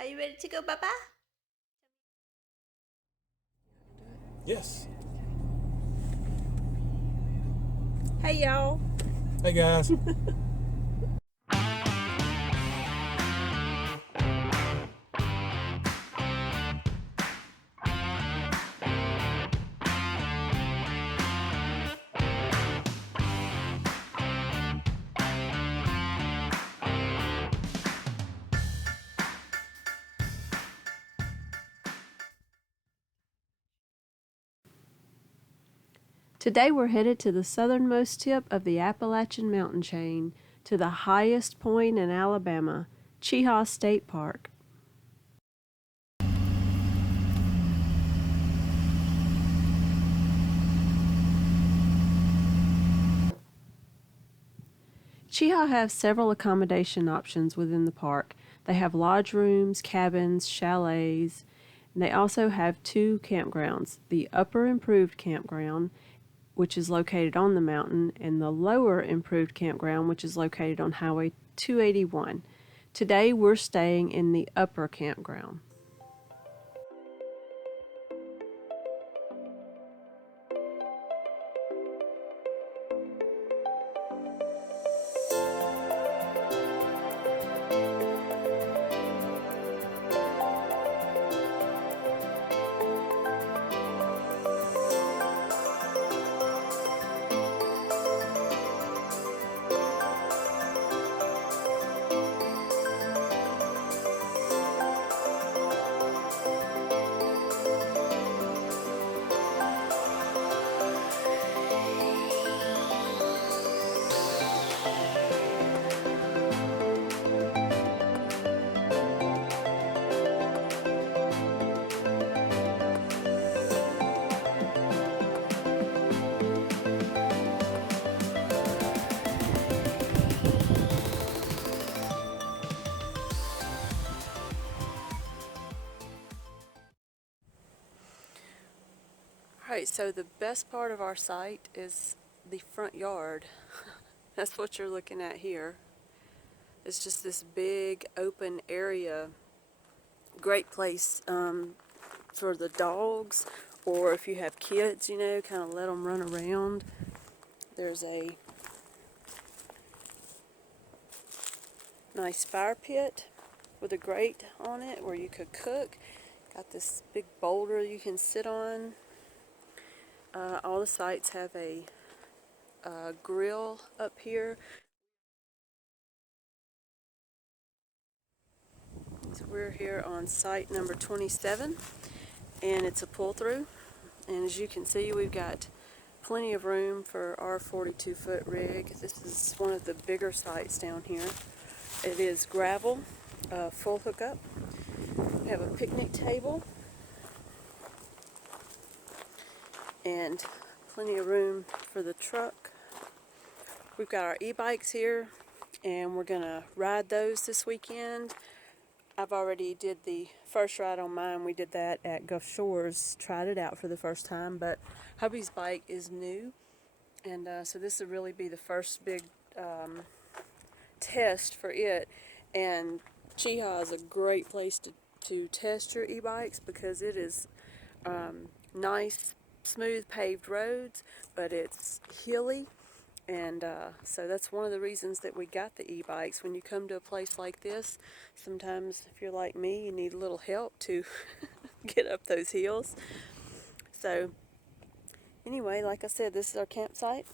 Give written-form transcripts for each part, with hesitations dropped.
Are you ready to go, Papa? Yes. Hey, y'all. Hey, guys. Today we're headed to the southernmost tip of the Appalachian mountain chain, to the highest point in Alabama, Cheaha State Park. Cheaha has several accommodation options within the park. They have lodge rooms, cabins, chalets, and they also have two campgrounds, the Upper Improved Campground, which is located on the mountain, and the Lower Improved Campground, which is located on Highway 281. Today we're staying in the Upper Campground. Alright, so the best part of our site is the front yard. That's what you're looking at here. It's just this big open area. Great place for the dogs, or if you have kids, you know, kind of let them run around. There's a nice fire pit with a grate on it where you could cook. Got this big boulder you can sit on. All the sites have a grill up here. So we're here on site number 27, and it's a pull-through. And as you can see, we've got plenty of room for our 42-foot rig. This is one of the bigger sites down here. It is gravel, full hookup. We have a picnic table and plenty of room for the truck. We've got our e-bikes here, and we're gonna ride those this weekend. I've already did the first ride on mine. We did that at Gulf Shores, tried it out for the first time, but hubby's bike is new, and so this will really be the first big test for it. And Cheaha is a great place to test your e-bikes because it is nice, smooth paved roads, but it's hilly. And so that's one of the reasons that we got the e-bikes. When you come to a place like this, sometimes if you're like me, you need a little help to get up those hills. So anyway, like I said, this is our campsite,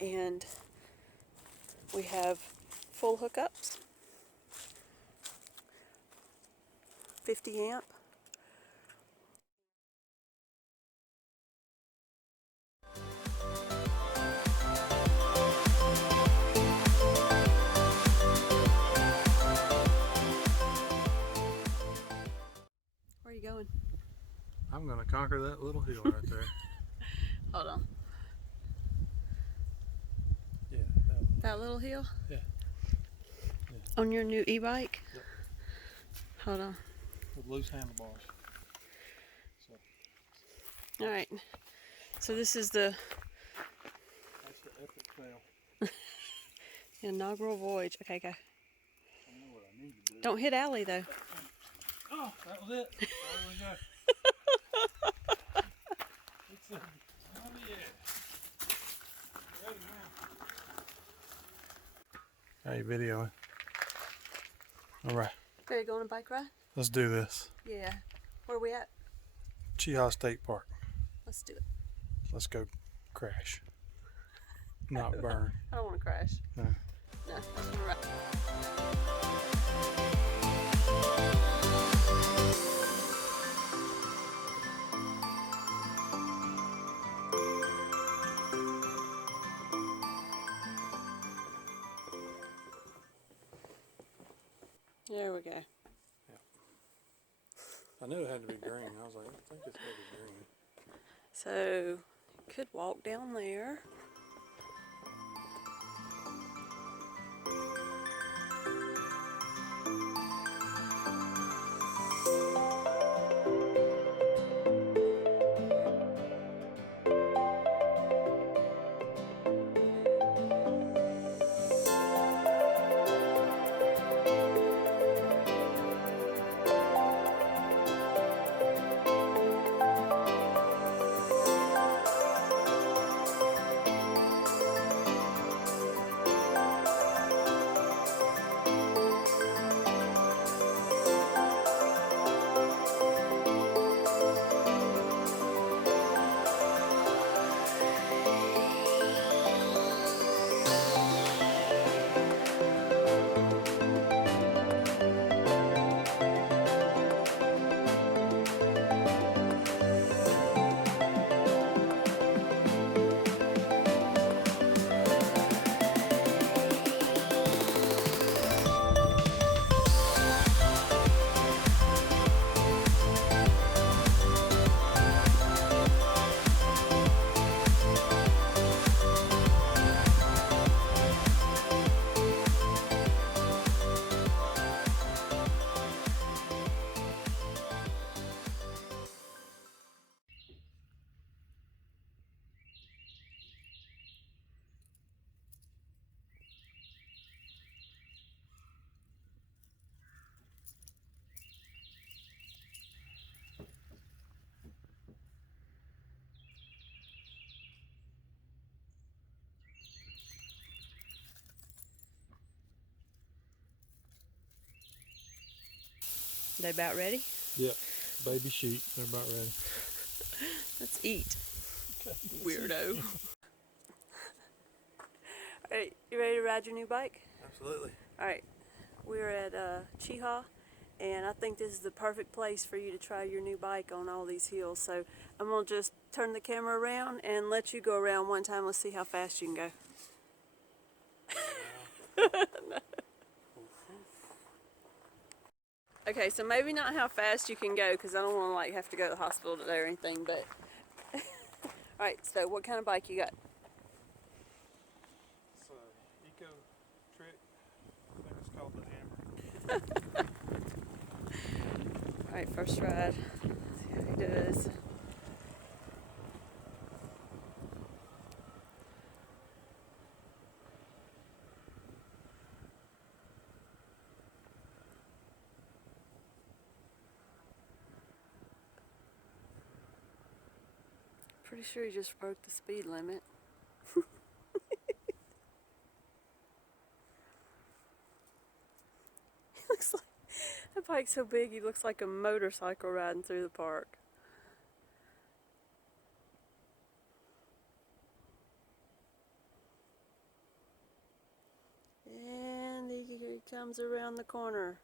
and we have full hookups, 50 amp. Where are you going? I'm going to conquer that little hill right there. Hold on. Yeah. That little hill? Yeah. On your new e-bike? Yep. Hold on. With loose handlebars. So. All right. So this is the That's the epic fail. inaugural voyage. Okay, go. I know what I need to do. Don't hit Allie though. Oh, that was it. There we go. It's a, oh yeah. Ready now. Hey, videoing. All right, Ready to go on a bike ride? let's do this. Yeah. Where are we at? Cheaha State Park. Let's do it. Let's go crash. Not burn. I don't want to crash. No. No, I just want to ride. There we go. I knew it had to be green. I was like, I think it's got to be green. So, could walk down there. They about ready? Yep. Baby sheep. They're about ready. Let's eat. Weirdo. Alright, you ready to ride your new bike? Absolutely. Alright, we're at Cheaha, and I think this is the perfect place for you to try your new bike on all these hills. So I'm going to just turn the camera around and let you go around one time. Let's see how fast you can go. No. Okay, so maybe not how fast you can go, because I don't want to like have to go to the hospital today or anything, but alright, so what kind of bike you got? It's a Eco Trick. I think it's called the Hammer. Alright, first ride. See how he does. Pretty sure he just broke the speed limit. He looks like, that bike's so big he looks like a motorcycle riding through the park. And here he comes around the corner.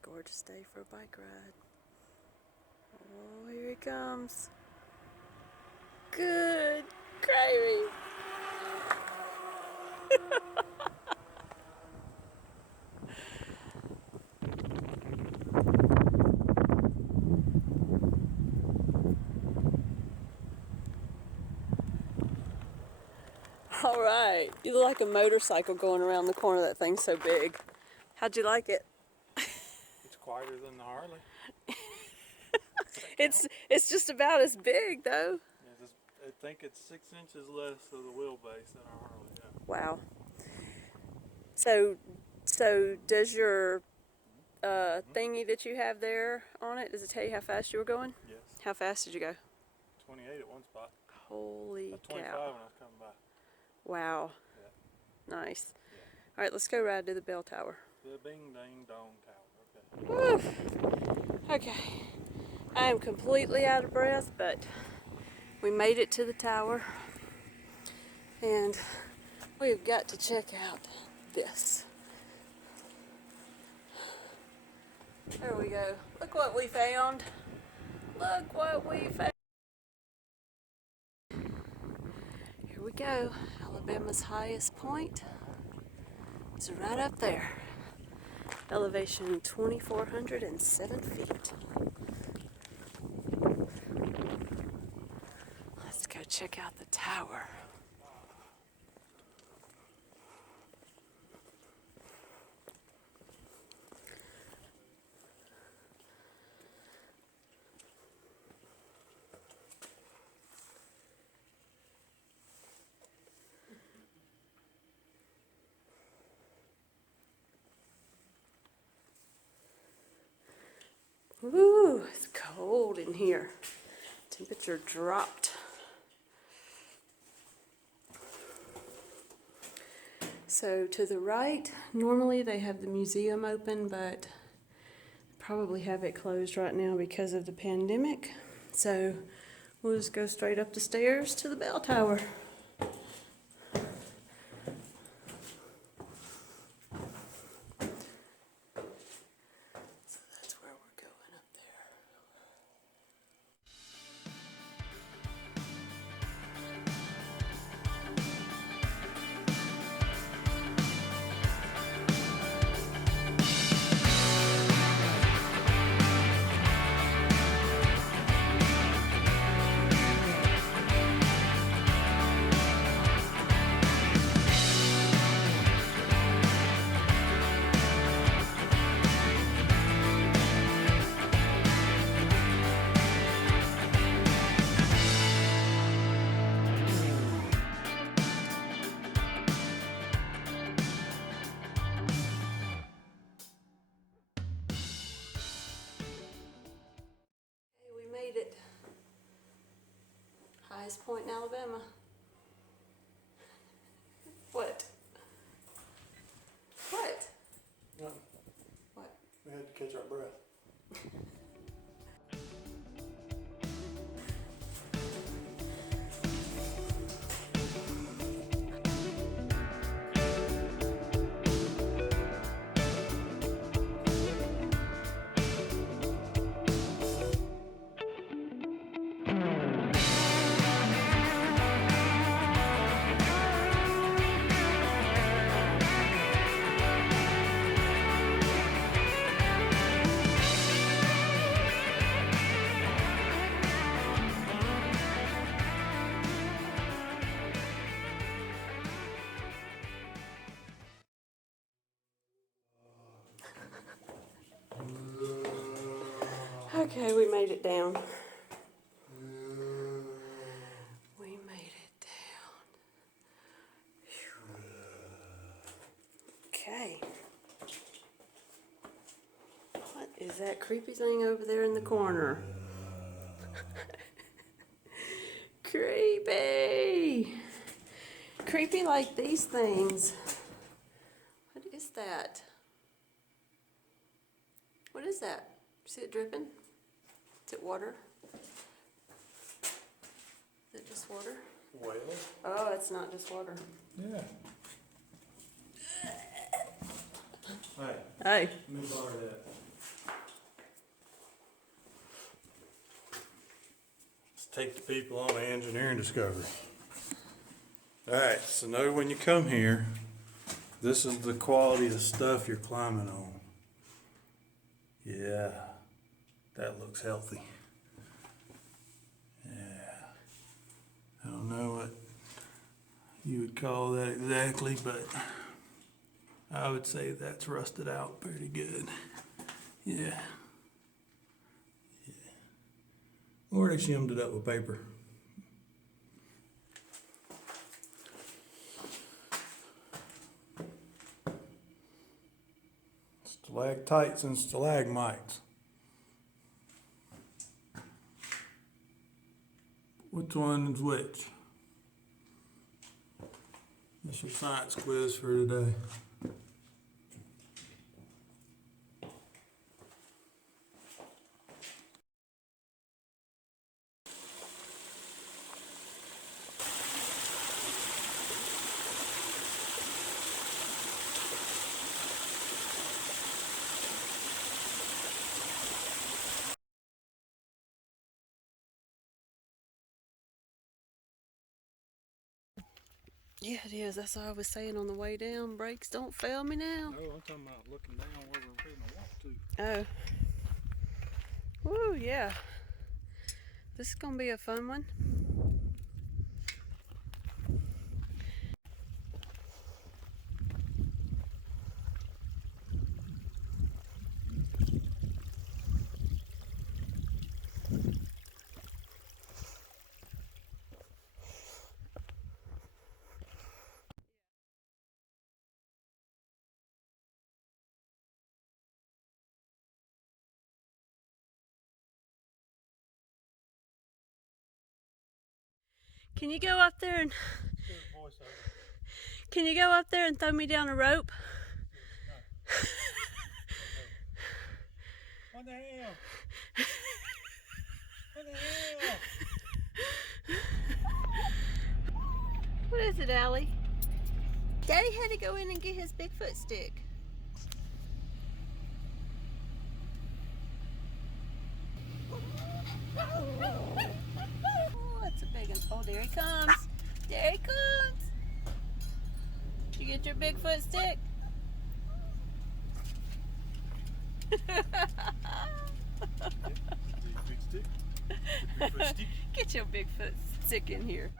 Gorgeous day for a bike ride. Oh, here he comes. Good gravy. All right, you look like a motorcycle going around the corner. That thing's so big. How'd you like it? It's quieter than the Harley. It's just about as big though. Yeah, think it's 6 inches less of the wheelbase than our Harley. Yeah. Wow. So does your thingy that you have there on it, does it tell you how fast you were going? Yes. How fast did you go? 28 at one spot. Holy 25 cow. when I was coming by. Wow. Yeah. Nice. Yeah. All right, let's go ride to the bell tower. The Bing Dang Dong Tower. Okay. Woo. Okay. I am completely out of breath, but we made it to the tower. And we've got to check out this. There we go. Look what we found. Look what we found. Here we go. Alabama's highest point is right up there. Elevation 2,407 feet. Let's go check out the tower. Ooh, it's cold in here. Temperature dropped. So to the right, normally they have the museum open, but probably have it closed right now because of the pandemic. So we'll just go straight up the stairs to the bell tower. Made it. Highest point in Alabama. What? What? Nothing. What? We had to catch our breath. Okay, we made it down. We made it down. Okay. What is that creepy thing over there in the corner? Creepy! Creepy like these things. What is that? What is that? See it dripping? Is it water? Is it just water? Well. Oh, it's not just water. Yeah. Hey, Hey. let me borrow that. Let's take the people on an engineering discovery. Alright, so know when you come here, this is the quality of stuff you're climbing on. Yeah, that looks healthy. Yeah. I don't know what you would call that exactly, but I would say that's rusted out pretty good. Yeah. Yeah. Or they shimmed it up with paper. Stalactites and stalagmites. Which one is which? That's your science quiz for today. Yeah, it is. That's what I was saying on the way down. Brakes don't fail me now. No, I'm talking about looking down where we're going to walk to. Oh. Woo, yeah. This is going to be a fun one. Can you go up there and throw me down a rope? What the hell? What the hell? What is it, Allie? Daddy had to go in and get his Bigfoot stick. Oh, that's a big one. Oh, there he comes. There he comes. You get your Bigfoot stick? Big stick. Big stick. Get your Bigfoot stick in here.